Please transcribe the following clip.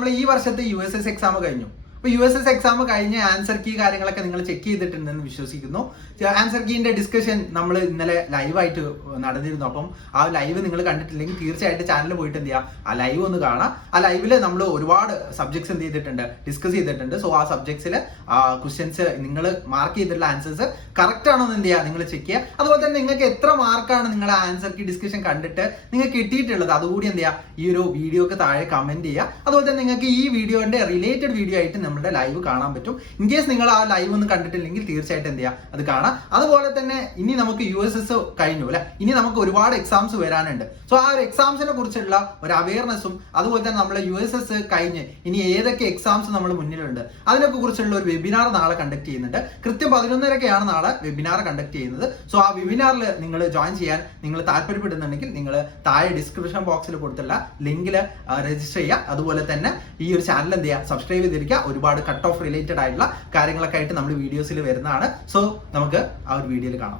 നമ്മൾ ഈ വർഷത്തെ USS എക്സാം കഴിഞ്ഞു. അപ്പോൾ USS എക്സാം കഴിഞ്ഞ ആൻസർ കീ കാര്യങ്ങളൊക്കെ നിങ്ങൾ ചെക്ക് ചെയ്തിട്ടുണ്ടെന്ന് വിശ്വസിക്കുന്നു. ആൻസർ കീന്റെ ഡിസ്കഷൻ നമ്മൾ ഇന്നലെ ലൈവായിട്ട് നടന്നിരുന്നു. അപ്പം ആ ലൈവ് നിങ്ങൾ കണ്ടിട്ടില്ലെങ്കിൽ തീർച്ചയായിട്ടും ചാനലിൽ പോയിട്ട് എന്ത് ചെയ്യുക, ആ ലൈവ് ഒന്ന് കാണാം. ആ ലൈവിൽ നമ്മൾ ഒരുപാട് സബ്ജക്ട്സ് എന്ത് ചെയ്തിട്ടുണ്ട്, ഡിസ്കസ് ചെയ്തിട്ടുണ്ട്. സോ ആ സബ്ജക്ട്സിൽ ക്വസ്റ്റ്യൻസ് നിങ്ങൾ മാർക്ക് ചെയ്തിട്ടുള്ള ആൻസേഴ്സ് കറക്റ്റ് ആണോ എന്ന് എന്ത് ചെയ്യുക, നിങ്ങൾ ചെക്ക് ചെയ്യുക. അതുപോലെ തന്നെ നിങ്ങൾക്ക് എത്ര മാർക്കാണ് നിങ്ങളുടെ ആൻസർ കീ ഡിസ്കഷൻ കണ്ടിട്ട് നിങ്ങൾക്ക് കിട്ടിയിട്ടുള്ളത്, അതുകൂടി എന്ത് ചെയ്യുക, ഈ ഒരു വീഡിയോക്ക് താഴെ കമന്റ് ചെയ്യുക. അതുപോലെ തന്നെ നിങ്ങൾക്ക് ഈ വീഡിയോന്റെ റിലേറ്റഡ് വീഡിയോ ആയിട്ട് നമ്മുടെ ലൈവ് കാണാൻ പറ്റും. ഇൻ കേസ് നിങ്ങൾ ആ ലൈവ് ഒന്നും കണ്ടിട്ടില്ലെങ്കിൽ തീർച്ചയായിട്ടും എന്ത് ചെയ്യുക, അത് കാണാം. അതുപോലെ തന്നെ ഇനി നമുക്ക് USS കഴിഞ്ഞു അല്ലെ, ഇനി നമുക്ക് ഒരുപാട് എക്സാംസ് വരാനുണ്ട്. സോ ആ ഒരു എക്സാംസിനെ കുറിച്ചുള്ള ഒരു അവയർനെസ്സും അതുപോലെ തന്നെ നമ്മളെ USS കഴിഞ്ഞ് ഇനി ഏതൊക്കെ എക്സാംസ് നമ്മൾ മുന്നിലുണ്ട് അതിനൊക്കെ കുറിച്ചുള്ള ഒരു വെബിനാർ നാളെ കണ്ടക്ട് ചെയ്യുന്നുണ്ട്. കൃത്യം 11:30 നാളെ വെബിനാർ കണ്ടക്ട് ചെയ്യുന്നത്. സോ ആ വെബിനാറിൽ നിങ്ങൾ ജോയിൻ ചെയ്യാൻ നിങ്ങൾ താല്പര്യപ്പെടുന്നുണ്ടെങ്കിൽ നിങ്ങൾ താഴെ ഡിസ്ക്രിപ്ഷൻ ബോക്സിൽ കൊടുത്തുള്ള ലിങ്കിൽ രജിസ്റ്റർ ചെയ്യുക. അതുപോലെ തന്നെ ഈ ഒരു ചാനൽ എന്ത് ചെയ്യുക, സബ്സ്ക്രൈബ് ചെയ്തിരിക്കുക. ഒരുപാട് കട്ട് ഓഫ് റിലേറ്റഡ് ആയിട്ടുള്ള കാര്യങ്ങളൊക്കെ ആയിട്ട് നമ്മൾ വീഡിയോസിൽ വരുന്നതാണ്. സോ നമുക്ക് ആ ഒരു വീഡിയോയിൽ കാണാം.